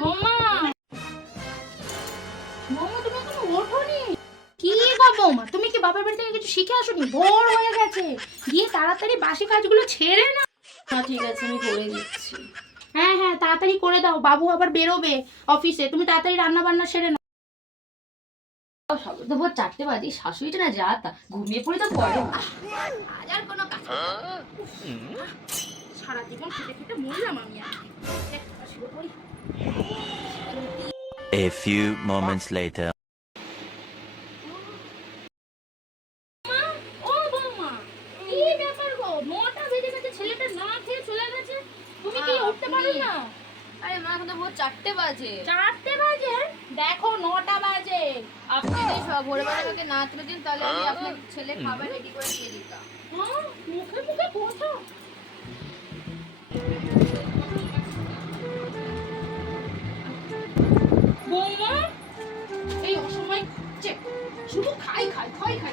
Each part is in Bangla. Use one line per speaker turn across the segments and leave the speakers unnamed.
বৌমা। বৌমা তুমি এখনও ওঠোনি? কি গো বৌমা তুমি কি বাবার বাড়ি থেকে কিছু শিখে আসোনি? ভোর হয়ে গেছে। গিয়ে তাড়াতাড়ি বাসি কাজগুলো ছেড়ে না।
হ্যাঁ ঠিক আছে আমি করে দিচ্ছি।
হ্যাঁ হ্যাঁ তাড়াতাড়ি করে দাও বাবু আবার বেরোবে অফিসে। তুমি তাড়াতাড়ি রান্না বান্না সেরে নাও।
সকাল তো ভোর চারটে বাজে শাশুড়িটা না যা তা ঘুমিয়ে পড়ে তো পড়ে।
আজ আর কোনো কাজ। উফ, সারা জীবন খেটে খেটে মরলাম আমি আর।
A few moments later.
ও বৌমা কি ব্যাপার গো নটা বেজে গেছে ছেলেটা না খেয়ে চলে গেছে তুমি কি
মা,
উঠতে পারো
আপনি- আরে মা এখন তো ভোর চারটে বাজে
চারটে বাজে দেখো নটা বাজে
আপনি যদি ভোরবেলা আমাকে না তুলে দিন তাহলে আমি আপনার ছেলে খাবার রেডি করে দিয়ে দিতাম
মুখে মুখে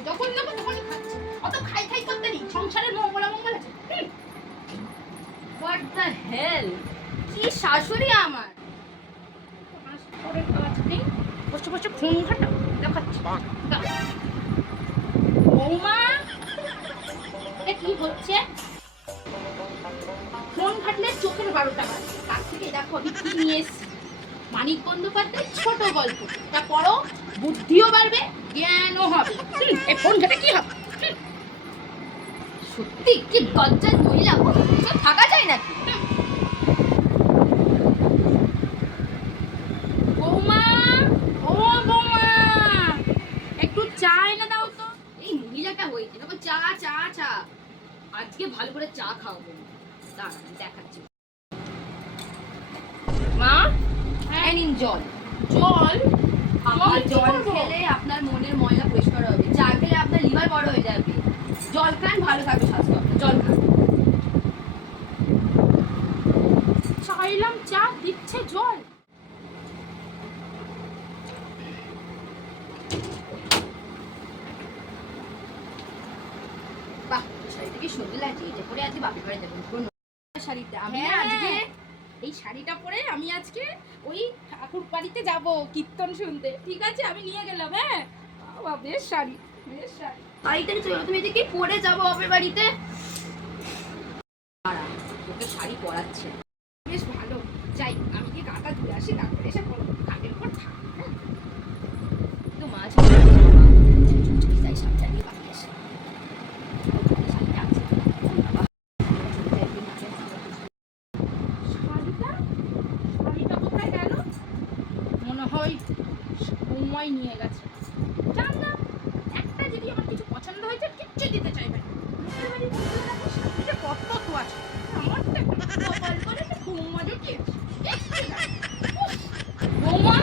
যখন নেব তখনই খাচ্ছে অত খাই খাই করতে নেই সংসারের মঙ্গল মঙ্গল আছে।
হোয়াট দ্য হেল কি শাশুড়ি আমার?
বসে বসে ফোন ঘাটা দেখাচ্ছে। বৌমা কি হচ্ছে? ফোন ঘাটলে চোখের বারোটা তার থেকে দেখো আমি কি নিয়ে এসছি। মানিক বন্দ্যোপাধ্যায় ছোট গল্প। তা পড়ো, বুদ্ধিও বাড়বে, জ্ঞানও হবে। ফোন কি হবে?
সত্যি, কি লজ্জার মহিলা থাকা যায় নাকি?
ও একটু চা দাও তো।
এই হয়েছে চা চা চা। আজকে ভালো করে চা খাওয়াবো আমি দেখাচ্ছি মা হ্যাঁ নিন জল।
জল
আপনার
কি
জল খেলে আপনার মনের ময়লা পরিষ্কার হবে। চা খেলে আপনার লিভার বড় হয়ে যাবে। জল খান ভালো থাকবে স্বাস্থ্য। আপনার। জল খান।
চাইলাম চা দিচ্ছে জল।
বাহ শাড়িটা কি সুন্দর লাগছে। এটা পরে আজকে বাপের বাড়ি যাবেন কোন
শাড়িটা। আমি
হ্যাঁ।
আজকে এই শাড়িটা পরে আমি আজকে ওই ঠাকুর বাড়িতে যাব, কীর্তন শুনতে। ঠিক আছে, আমি নিয়ে গেলাম হ্যাঁ? বাবা, বেশ শাড়ি বেশ শাড়ি।
শাড়িটা চলো তুমি এদিকে পরে যাব বাপের বাড়িতে? তোকে শাড়ি পরাচ্ছে।
বেশ ভালো, যাই, আমি কি কাকা ধুয়ে আসি, তারপরে এসে পর থাক হ্যাঁ?
তো মাছ যাই সাবধানে বাড়ি এসে শাড়িটা আছে বাবা
শাড়িটা শাড়িটা কোথায় গেল মনে হয় সময় নিয়ে গেছে। জান না একটা যদি আমার কিছু পছন্দ হয়েছে কিচ্ছু দিতে চাইবে কত তো আছে। আমার তো কপাল করে বৌমা উফ, বৌমা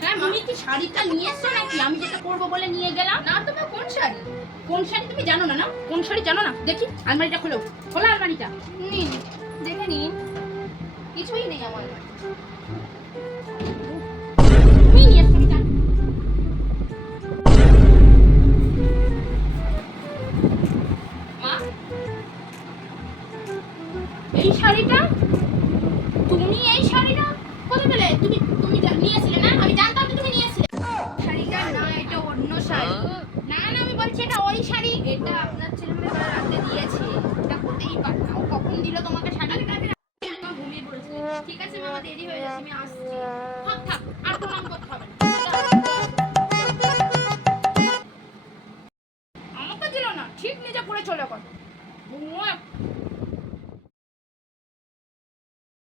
হ্যাঁ আমি কি শাড়িটা নিয়ে এসছো নাকি? আমি যেটা করব বলে নিয়ে গেলাম।
না তোমার কোন শাড়ি?
কোন শাড়ি তুমি জানো না না? কোন শাড়ি জানো না? দেখি আলমারিটা খোলো। খোলা আলমারিটা।
নিন দেখে নিন। কিছুই নেই আমার।
এই শাড়িটা? তুমি এই শাড়িটা? কোথায় পেলে? তুমি তুমি নিয়েছিলে না? আমি জানতাম তুমি নিয়েছিলে।
শাড়িটা না, এটা অন্য শাড়ি।
না না, আমি বলছি এটা ওই শাড়ি।
এটা আপনার ছেলে মেয়ে রাতে দিয়েছে।
এটা হতেই পারে ও কখন দিল তোমাকে শাড়ি?
মা ঘুমিয়ে পড়েছে। ঠিক আছে মামা দেরি হয়ে যাচ্ছে আমি আসছি।
থাক থাক, আর প্রণাম করতে হবে না। আমাকে দিল না। ঠিক নিজে পড়ে চলে গেল।